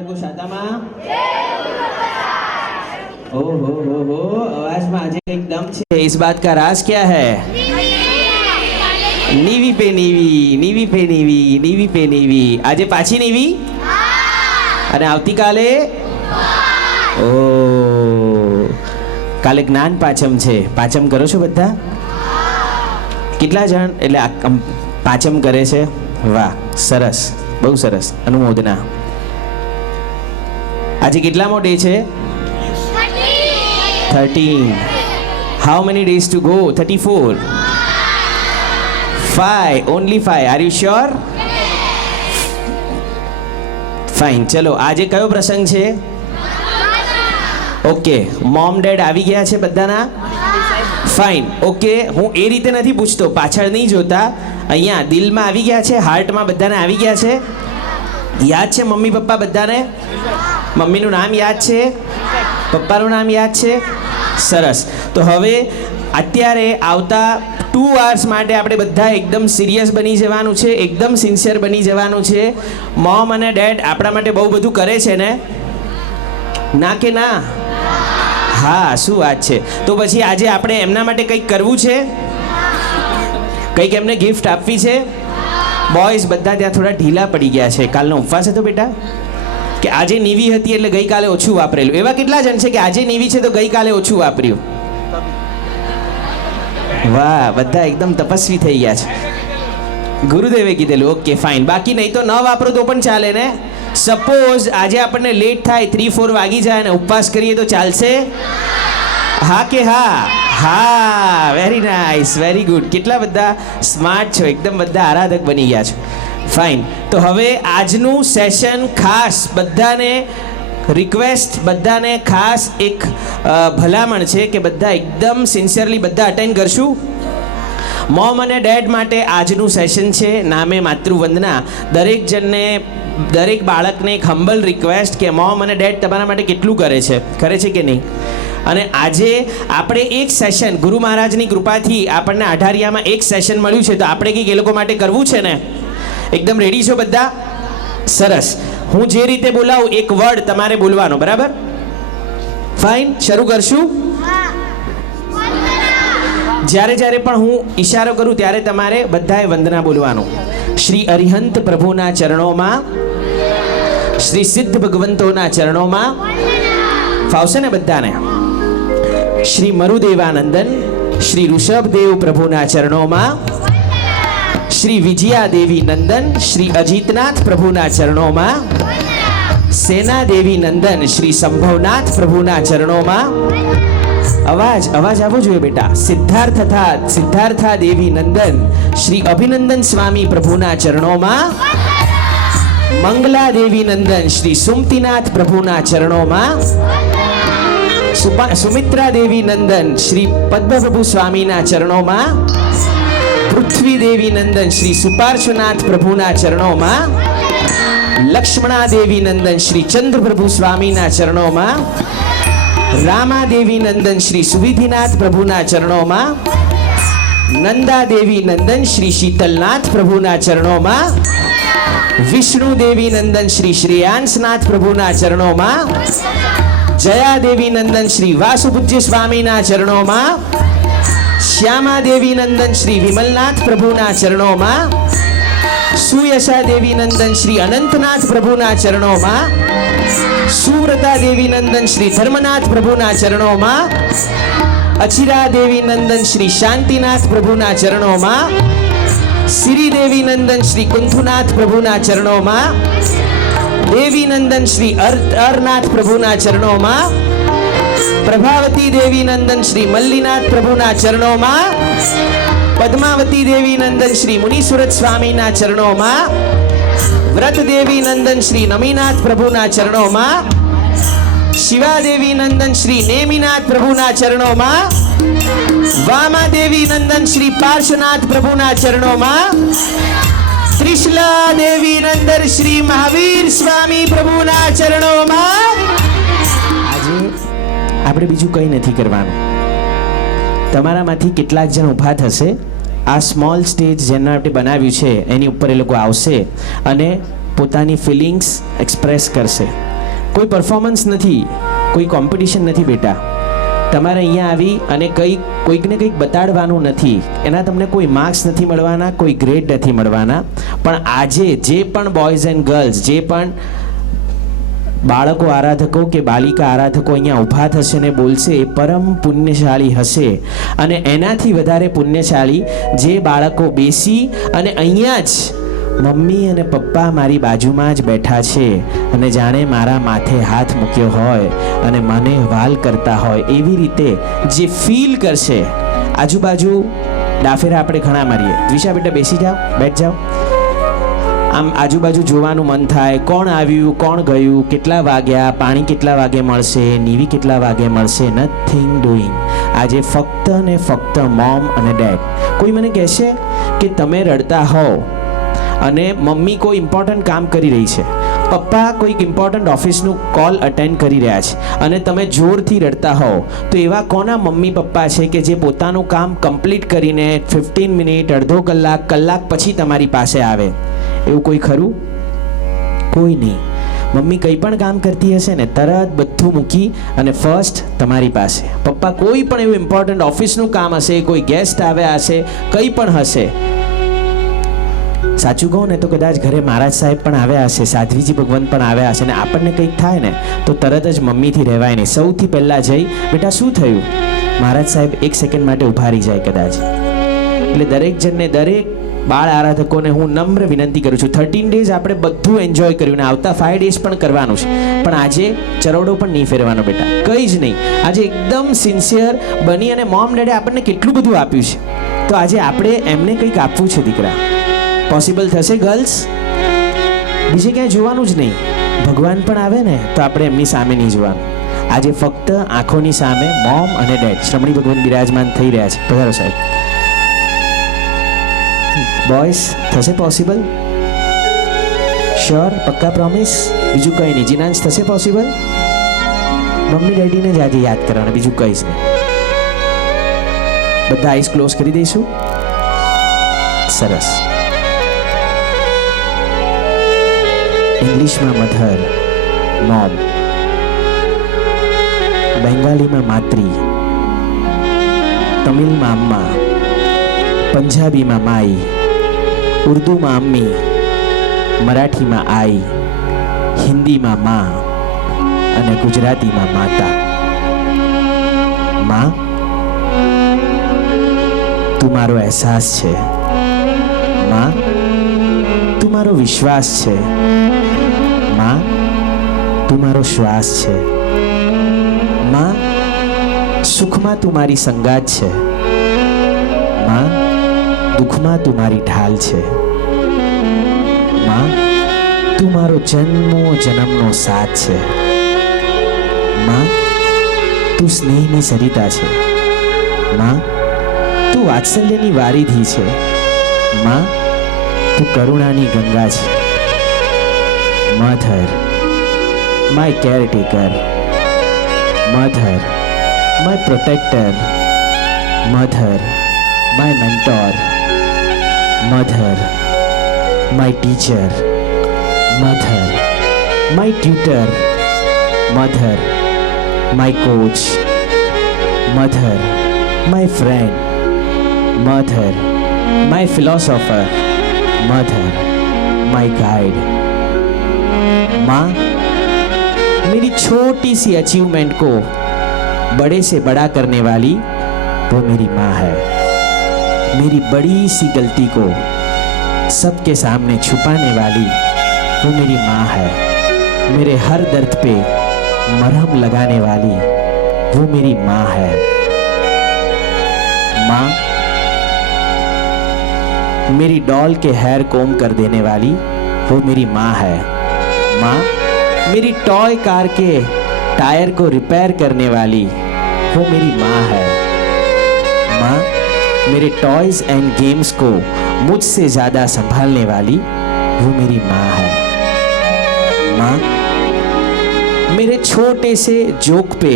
बाळको शाताમાં हो आवाज में आज एक दम छे। इस बात का राज क्या है? नीवी पे नीवी, नीवी पे नीवी, नीवी पे नीवी। आज पाछी नीवी अने आवती काले ओ काले ज्ञान पाचम छे। पाचम करो छो बधा? કેટલા જણ એટલે પાચમ કરે છે? વાહ, સરસ, બહુ સરસ, અનુમોદના। આજે કેટલામો ડે છે? 13. How many days to go? 34. 5. Only 5. Are you sure? Fine. ચલો આજે કયો પ્રસંગ છે? ઓકે, મોમ ડેડ આવી ગયા છે બધાના? Fine, okay. હું એ રીતે નથી પૂછતો, પાછળ નહીં જોતા, અહીંયા દિલમાં આવી ગયા છે, હાર્ટમાં બધાને આવી ગયા છે? યાદ છે મમ્મી પપ્પા બધાને? મમ્મીનું નામ યાદ છે? પપ્પાનું નામ યાદ છે? સરસ। તો હવે અત્યારે આવતા 2 hours માટે આપણે બધા એકદમ સિરિયસ બની જવાનું છે, એકદમ સિન્સિયર બની જવાનું છે। મોમ અને ડેડ આપણા માટે બહુ બધું કરે છે ને? ના કે ના? હા, શું વાત છે। તો પછી આજે આપણે એમના માટે કંઈક કરવું છે, કંઈક એમને ગિફ્ટ આપવી છે। બોયઝ બધા ત્યાં થોડા ઢીલા પડી ગયા છે, કાલનો ઉપવાસ હતો બેટા, કે આજે નીવી હતી એટલે ગઈકાલે ઓછું વાપરેલું। એવા કેટલા જણ છે કે આજે નીવી છે તો ગઈકાલે ઓછું વાપર્યું? વાહ, બધા એકદમ તપસ્વી થઈ ગયા છે। ગુરુદેવે કીધેલું, ઓકે ફાઇન। બાકી નહીં તો ન વાપરો તો પણ ચાલે ને? સપોઝ આજે આપણને લેટ થાય, 3-4 વાગી જાય અને ઉપવાસ કરીએ તો ચાલશે? હા કે હા? હા, વેરી નાઇસ, વેરી ગુડ। કેટલા બધા સ્માર્ટ છો, એકદમ બધા આરાધક બની ગયા છો। ફાઇન। તો હવે આજનું સેશન ખાસ બધાને રિક્વેસ્ટ, બધાને ખાસ એક ભલામણ છે કે બધા એકદમ સિન્સિયરલી બધા અટેન્ડ કરશું। મોમ અને ડેડ માટે આજનું સેશન છે નામે માતૃવંદના। દરેક જણને, દરેક બાળકને એક હમ્બલ રિક્વેસ્ટ કે મોમ અને ડેડ તમારા માટે કેટલું કરે છે કે નહીં? અને આજે આપણે એક સેશન, ગુરુ મહારાજની કૃપાથી આપણને અઢારિયામાં એક સેશન મળ્યું છે, તો આપણે કંઈક એ લોકો માટે કરવું છે ને? એકદમ રેડી છો બધા? સરસ। હું જે રીતે બોલાવું એક વર્ડ તમારે બોલવાનો, બરાબર? ફાઇન, શરૂ કરશું? જ્યારે જ્યારે પણ હું ઈશારો કરું ત્યારે તમારે બધાએ વંદના બોલવાનું। શ્રી અરિહંત પ્રભુના ચરણોમાં, શ્રી સિદ્ધ ભગવંતોના ચરણોમાં, ફાવશે ને બધાને? શ્રી મરુદેવાનંદન શ્રી ઋષભદેવ પ્રભુના ચરણોમાં, શ્રી વિજયાદેવી નંદન શ્રી અજીતનાથ પ્રભુના ચરણોમાં, સેનાદેવી નંદન શ્રી સંભવનાથ પ્રભુના ચરણોમાં। અવાજ આવવો જોઈએ બેટા। સિદ્ધાર્થા દેવી નંદન શ્રી અભિનંદન સ્વામી પ્રભુના ચરણોમાં, મંગલા દેવી નંદન શ્રી સુમતીનાથ પ્રભુના ચરણોમાં, સુમિત્રા દેવી નંદન શ્રી પદ્મપ્રભુ સ્વામીના ચરણોમાં, પૃથ્વી દેવી નંદન શ્રી સુપાર્શ્વનાથ પ્રભુના ચરણોમાં, લક્ષ્મણા દેવી નંદન શ્રી ચંદ્રપ્રભુ સ્વામીના ચરણોમાં, રામા દેવી નંદન શ્રી સુવિધિનાથ પ્રભુના ચરણોમાં, નંદા દેવી નંદન શ્રી શીતલનાથ પ્રભુના ચરણોમાં, વિષ્ણુ દેવી નંદન શ્રી શ્રેયાંશનાથ પ્રભુના ચરણોમાં, જયા દેવી નંદન શ્રી વાસુપૂજ્ય સ્વામીના ચરણોમાં, શ્યામા દેવી નંદન શ્રી વિમલનાથ પ્રભુના ચરણોમાં, સુયશા દેવી નંદન શ્રી અનંતનાથ પ્રભુના ચરણોમાં, સુવ્રતા દેવી નંદન શ્રી ધર્મનાથ પ્રભુના ચરણોમાં, અચિરા દેવી નંદન શ્રી શાંતિનાથ પ્રભુના ચરણોમાં, શ્રી દેવી નંદન શ્રી કુંથુનાથ પ્રભુના ચરણોમાં, દેવી નંદન શ્રી અરનાથ પ્રભુના ચરણોમાં, પ્રભાવતી દેવી નંદન શ્રી મલ્લીનાથ પ્રભુના ચરણોમાં, પદ્માવતી દેવી નંદન શ્રી મુનિસુરત સ્વામીના ચરણોમાં, વ્રત દેવી નંદન શ્રી નમીનાથ પ્રભુના ચરણોમાં, શિવા દેવી નંદન શ્રી નેમિનાથ પ્રભુના ચરણોમાં, વામા દેવી નંદન શ્રી પાર્શ્વનાથ પ્રભુના ચરણોમાં, ત્રિશલા દેવી નંદન શ્રી મહાવીર સ્વામી પ્રભુના ચરણોમાં। આજે આપણે બીજું કંઈ નથી કરવાનું। તમારામાંથી કેટલાક જણ ઊભા થશે, આ સ્મોલ સ્ટેજ જેના માટે બનાવ્યું છે એની ઉપર એ લોકો આવશે અને પોતાની ફિલિંગ્સ એક્સપ્રેસ કરશે. કોઈ પરફોર્મન્સ નથી, કોઈ કોમ્પિટિશન નથી બેટા. તમારે અહીંયા આવી અને કોઈકને કંઈક બતાડવાનું નથી. એના તમને કોઈ માર્ક્સ નથી મળવાના, કોઈ ગ્રેડ નથી મળવાના. પણ આજે જે પણ બોયઝ એન્ડ ગર્લ્સ, જે પણ બાળકો આરાધકો કે બાલિકા આરાધકો અહીંયા ઊભા થશે ને બોલશે, એ પરમ પુણ્યશાળી હશે. અને એનાથી વધારે પુણ્યશાળી જે બાળકો બેસી અને અહીંયા જ મમ્મી અને પપ્પા મારી બાજુમાં જ બેઠા છે અને જાણે મારા માથે હાથ મૂક્યો હોય અને મને વાલ કરતા હોય એવી રીતે જે ફીલ કરશે. આજુબાજુ ડાફેરા આપણે ઘણા મારીએ. દ્વિષા બેટા બેસી જાઓ, બેઠ જાઓ. આમ આજુબાજુ જોવાનું મન થાય, કોણ આવ્યું, કોણ ગયું, કેટલા વાગ્યા, પાણી કેટલા વાગે મળશે, નીવી કેટલા વાગે મળશે. Nothing doing. આજે ફક્ત ને ફક્ત મોમ અને ડેડ. કોઈ મને કહેશે કે તમે રડતા હોવ અને મમ્મી કોઈ ઇમ્પોર્ટન્ટ કામ કરી રહી છે, પપ્પા કોઈક ઇમ્પોર્ટન્ટ ઓફિસનું કોલ અટેન્ડ કરી રહ્યા છે અને તમે જોરથી રડતા હોવ, તો એવા કોના મમ્મી પપ્પા છે કે જે પોતાનું કામ કમ્પ્લીટ કરીને 15 મિનિટ, અડધો કલાક, કલાક પછી તમારી પાસે આવે? એવું કોઈ ખરું? કોઈ નહીં. મમ્મી કંઈ પણ કામ કરતી હશે ને તરત બધું મૂકી અને ફર્સ્ટ તમારી પાસે. પપ્પા કોઈ પણ એવું ઇમ્પોર્ટન્ટ ઓફિસનું કામ હશે, કોઈ ગેસ્ટ આવ્યા હશે, કંઈ પણ હશે, સાચું કહું ને તો કદાચ ઘરે મહારાજ સાહેબ પણ આવ્યા હશે, સાધ્વીજી ભગવાન પણ આવ્યા હશે, ને આપણને કંઈક થાય ને તો તરત જ મમ્મીથી રહેવાય નહીં. સૌથી પહેલાં જઈ બેટા શું થયું, મહારાજ સાહેબ એક સેકન્ડ માટે ઊભા રહી જાય કદાચ. એટલે દરેક જણને, દરેક બાળ આરાધકોને હું નમ્ર વિનંતી કરું છું, 13 ડેઝ આપણે બધું એન્જોય કર્યું ને આવતા 5 ડેઝ પણ કરવાનું છે, પણ આજે ચરોડો પણ નહીં ફેરવાનો બેટા, કંઈ જ નહીં. આજે એકદમ સિન્સિયર બની અને મોમ ડેડે આપણને કેટલું બધું આપ્યું છે, તો આજે આપણે એમને કંઈક આપવું છે દીકરા. પોસિબલ થશે ગર્લ્સ? બીજે ક્યાંય જોવાનું જ નહીં. ભગવાન પણ આવે ને તો આપણે એમની સામે નહીં જોવાનું. આજે ફક્ત આંખોની સામે મોમ અને ડેડ શ્રમણી ભગવાન બિરાજમાન થઈ રહ્યા છે. પધારો સાહેબ. બોયસ, થશે પોસિબલ? શ્યોર? પક્કા પ્રોમિસ? બીજું કંઈ નહીં. જીનાંશ, થશે પોસિબલ? મમ્મી ડેડીને જ આજે યાદ કરવાના, બીજું કંઈ જ નહીં. બધા આઈસ ક્લોઝ કરી દઈશું. સરસ. ઇંગ્લિશમાં મધર, મોમ, બેંગાલીમાં માતૃ, તમિલમાં અમ્મા, પંજાબીમાં માઈ, ઉર્દુમાં અમ્મી, મરાઠીમાં આઈ, હિન્દીમાં માં અને ગુજરાતીમાં માતા. માં, તું મારો અહેસાસ છે. માં, તું મારો વિશ્વાસ છે. માં, તું મારો શ્વાસ છે. માં, સુખમાં તું મારી સંગાત છે. માં, દુઃખમાં તું મારી ઢાલ છે. માં, તું મારો જન્મો જન્મનો સાથ છે. માં, તું સ્નેહની સરિતા છે. માં, તું વાત્સલ્યની વારિધી છે. માં, તું કરુણાની ગંગા છે. Mother, my caretaker. Mother, my protractor. Mother, my mentor. Mother, my teacher. Mother, my tutor. Mother, my coach. Mother, my friend. Mother, my philosopher. Mother, my guide. माँ, मेरी छोटी सी अचीवमेंट को बड़े से बड़ा करने वाली वो मेरी माँ है. मेरी बड़ी सी गलती को सबके सामने छुपाने वाली वो मेरी माँ है. मेरे हर दर्द पे मरहम लगाने वाली वो मेरी माँ है. माँ, मेरी डॉल के हेयर कोम कर देने वाली वो मेरी माँ है. माँ, मेरी टॉय कार के टायर को रिपेयर करने वाली वो मेरी माँ है. माँ, मेरे टॉयज एंड गेम्स को मुझसे ज़्यादा संभालने वाली वो मेरी माँ है. माँ, मेरे छोटे से जोक पे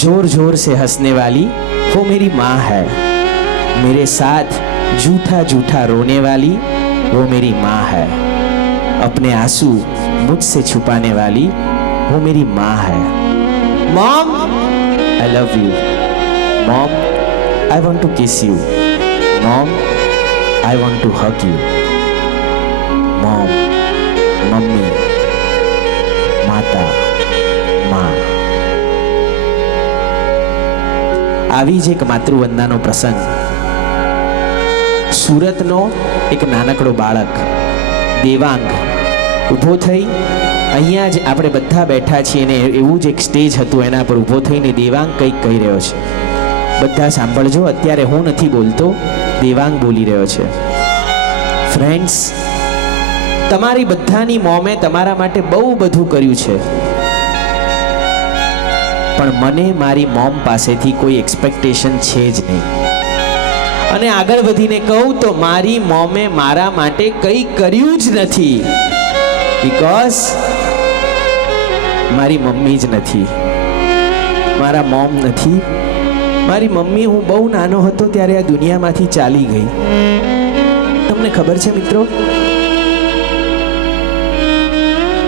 जोर जोर से हंसने वाली वो मेरी माँ है. मेरे साथ झूठा झूठा रोने वाली वो मेरी माँ है. अपने आंसू मुझसे छुपाने वाली वो मेरी माँ है। Mom, I love you. Mom, I want to kiss you. Mom, I want to hug you. Mom, mummy, माता, माँ। આવી જ એક માતૃવંદનાનો પ્રસંગ સુરતનો એક નાનકડો બાળક દેવાંગ ઊભો થઈ, અહીંયા જ આપણે બધા બેઠા છીએ ને એવું જ એક સ્ટેજ હતું એના પર ઊભો થઈને દેવાંગ કંઈક કહી રહ્યો છે. બધા સાંભળજો, અત્યારે હું નથી બોલતો, દેવાંગ બોલી રહ્યો છે. ફ્રેન્ડ્સ, તમારી બધાની મોમે તમારા માટે બહુ બધું કર્યું છે, પણ મને મારી મોમ પાસેથી કોઈ એક્સપેક્ટેશન છે જ નહીં. અને આગળ વધીને કહું તો મારી મોમે મારા માટે કંઈ કર્યું જ નથી, બીકોઝ મારી મમ્મી જ નથી, મારા મોમ નથી. મારી મમ્મી હું બહુ નાનો હતો ત્યારે આ દુનિયામાંથી ચાલી ગઈ. તમને ખબર છે મિત્રો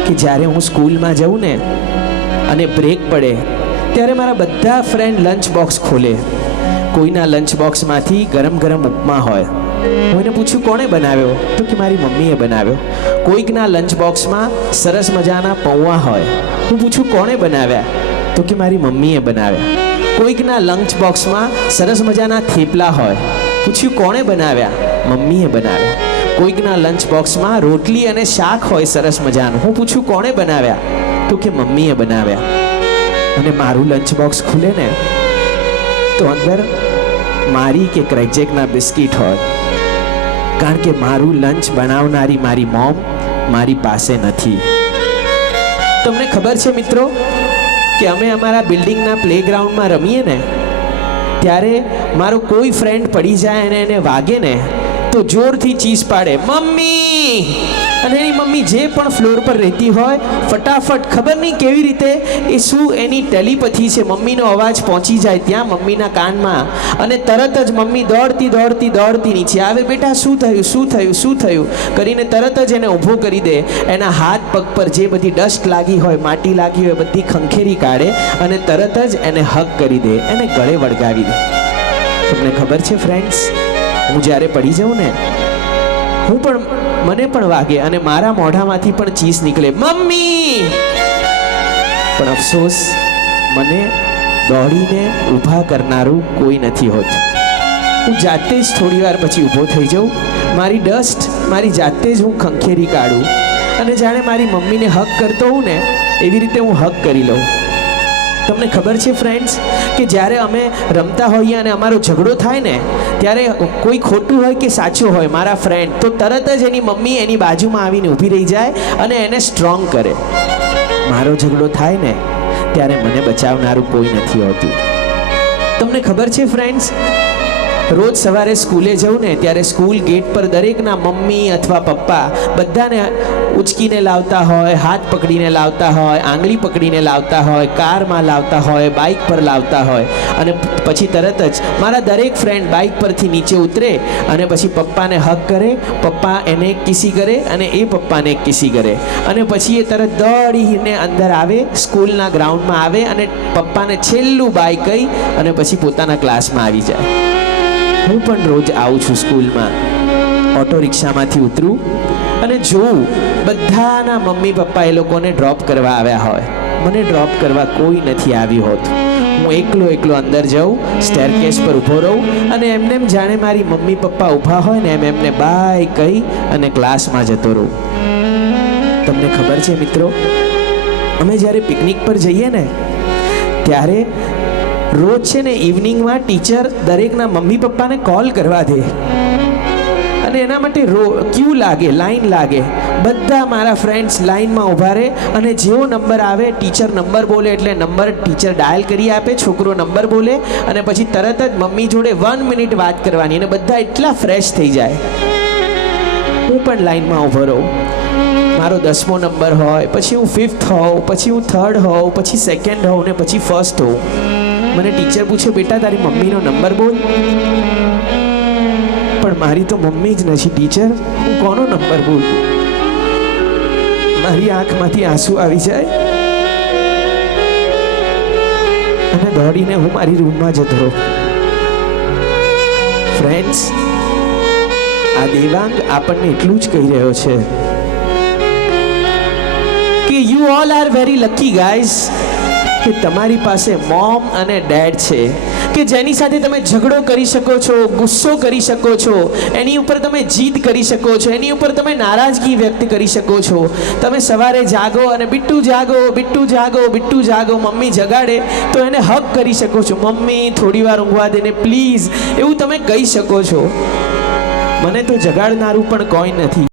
કે જ્યારે હું સ્કૂલમાં જાઉં ને અને બ્રેક પડે ત્યારે મારા બધા ફ્રેન્ડ લંચ બોક્સ ખોલે. કોઈના લંચ બોક્સમાંથી ગરમ ગરમ ઉપમા હોય. હું એને પૂછ્યું કોણે બનાવ્યો, તો કે મારી મમ્મીએ બનાવ્યો. કોઈકના લંચ બોક્સમાં સરસ મજાના પૌવા હોય. હું પૂછું કોણે બનાવ્યા, તો કે મારી મમ્મીએ બનાવ્યા. કોઈકના લંચ બોક્સમાં સરસ મજાના થેપલા હોય. પૂછ્યું કોણે બનાવ્યા, મમ્મીએ બનાવ્યા. કોઈકના લંચ બોક્સમાં રોટલી અને શાક હોય સરસ મજાનું. હું પૂછું કોણે બનાવ્યા, તો કે મમ્મીએ બનાવ્યા. અને મારું લંચ બોક્સ ખુલે ને તો અંદર મારી કે ક્રેકજેકના બિસ્કિટ હોય, કારણ કે મારું લંચ બનાવનારી મારી મોમ મારી પાસે નથી. તમને ખબર છે મિત્રો કે અમે અમારા બિલ્ડિંગના પ્લેગ્રાઉન્ડમાં રમીએ ને ત્યારે મારો કોઈ ફ્રેન્ડ પડી જાય અને એને વાગે ને તો જોરથી ચીસ પાડે, મમ્મી. અને એની મમ્મી જે પણ ફ્લોર પર રહેતી હોય ફટાફટ ખબર નહીં કેવી રીતે એ શું એની ટેલિપથી છે, મમ્મીનો અવાજ પહોંચી જાય ત્યાં મમ્મીના કાનમાં અને તરત જ મમ્મી દોડતી દોડતી દોડતી નીચે આવે, બેટા શું થયું શું થયું શું થયું કરીને તરત જ એને ઊભો કરી દે. એના હાથ પગ પર જે બધી ડસ્ટ લાગી હોય, માટી લાગી હોય, બધી ખંખેરી કાઢે અને તરત જ એને હગ કરી દે, એને ગળે વળગાવી દે. તમને ખબર છે ફ્રેન્ડ્સ, હું જ્યારે પડી જાઉં ને મને પણ વાગે અને મારા મોઢામાંથી પણ ચીસ નીકળે, મમ્મી. પણ અફસોસ મને દોડીને ઊભા કરનારું કોઈ નથી હોતું. હું જાતે જ થોડી વાર પછી ઊભો થઈ જાઉં, મારી ડસ્ટ મારી જાતે જ હું ખંખેરી કાઢું અને જાણે મારી મમ્મીને હગ કરતો હોઉં ને એવી રીતે હું હગ કરી લઉં. તમને ખબર છે ફ્રેન્ડ્સ કે જ્યારે અમે રમતા હોઈએ અને અમારો ઝઘડો થાય ને ત્યારે કોઈ ખોટું હોય કે સાચું હોય મારા ફ્રેન્ડ તો તરત જ એની મમ્મી એની બાજુમાં આવીને ઊભી રહી જાય અને એને સ્ટ્રોંગ કરે. મારો ઝઘડો થાય ને ત્યારે મને બચાવનારું કોઈ નથી હોતું. તમને ખબર છે ફ્રેન્ડ્સ, રોજ સવારે સ્કૂલે જવું ને ત્યારે સ્કૂલ ગેટ પર દરેકના મમ્મી અથવા પપ્પા બધાને ઉચકીને લાવતા હોય, હાથ પકડીને લાવતા હોય, આંગળી પકડીને લાવતા હોય, કારમાં લાવતા હોય, બાઇક પર લાવતા હોય અને પછી તરત જ મારા દરેક ફ્રેન્ડ બાઇક પરથી નીચે ઉતરે અને પછી પપ્પાને હગ કરે, પપ્પા એને કિસી કરે અને એ પપ્પાને કિસી કરે અને પછી એ તરત દોડીને અંદર આવે, સ્કૂલના ગ્રાઉન્ડમાં આવે અને પપ્પાને છેલ્લું બાય કહી અને પછી પોતાના ક્લાસમાં આવી જાય. હું પણ રોજ આવું છું સ્કૂલમાં, ઓટો રિક્ષામાંથી ઉતરું અને જોઉં બધાના મમ્મી પપ્પા એ લોકોને ડ્રોપ કરવા આવ્યા હોય, મને ડ્રોપ કરવા કોઈ નથી આવ્યું હોતું. હું એકલો અંદર જાઉં, સ્ટેરકેસ પર ઊભો રહું અને એમને જાણે મારી મમ્મી પપ્પા ઊભા હોય ને એમને બાય કહી અને ક્લાસમાં જતો રહું. તમને ખબર છે મિત્રો, અમે જ્યારે પિકનિક પર જઈએ ને ત્યારે રોજ છે ને ઇવનિંગમાં ટીચર દરેકના મમ્મી પપ્પાને કોલ કરવા દે અને એના માટે ક્યુ લાગે, લાઈન લાગે. બધા મારા ફ્રેન્ડ્સ લાઈનમાં ઊભા રહે અને જેવો નંબર આવે ટીચર નંબર બોલે એટલે નંબર ટીચર ડાયલ કરી આપે, છોકરો નંબર બોલે અને પછી તરત જ મમ્મી જોડે 1 મિનિટ વાત કરવાની અને બધા એટલા ફ્રેશ થઈ જાય. હું પણ લાઈનમાં ઊભો રહું, મારો 10મો નંબર હોય, પછી હું 5th હોઉં, પછી હું 3rd હોઉં, પછી 2nd હોઉં ને પછી 1st હોઉં. મને ટીચર પૂછે, બેટા તારી મમ્મીનો નંબર બોલ. પણ મારી તો મમ્મી જ નથી ટીચર, હું કોનો નંબર બોલું? મારી આંખમાંથી આંસુ આવી જાય અને દોડીને હું મારી રૂમમાં જતો રહું. ફ્રેન્ડ્સ, આ દેવાંગ આપણને એટલું જ કહી રહ્યો છે કે you all are very lucky guys કે તમારી પાસે મોમ અને ડેડ છે કે જેની સાથે તમે ઝઘડો કરી શકો છો, ગુસ્સો કરી શકો છો, એની ઉપર તમે જીદ કરી શકો છો, એની ઉપર તમે નારાજગી વ્યક્ત કરી શકો છો. તમે સવારે જાગો અને બિટ્ટુ જાગો, બિટ્ટુ જાગો, બિટ્ટુ જાગો, મમ્મી જગાડે તો એને હક કરી શકો છો, મમ્મી થોડી વાર ઊંઘવા દેને પ્લીઝ, એવું તમે કહી શકો છો. મને તો જગાડનારું પણ કોઈ નથી.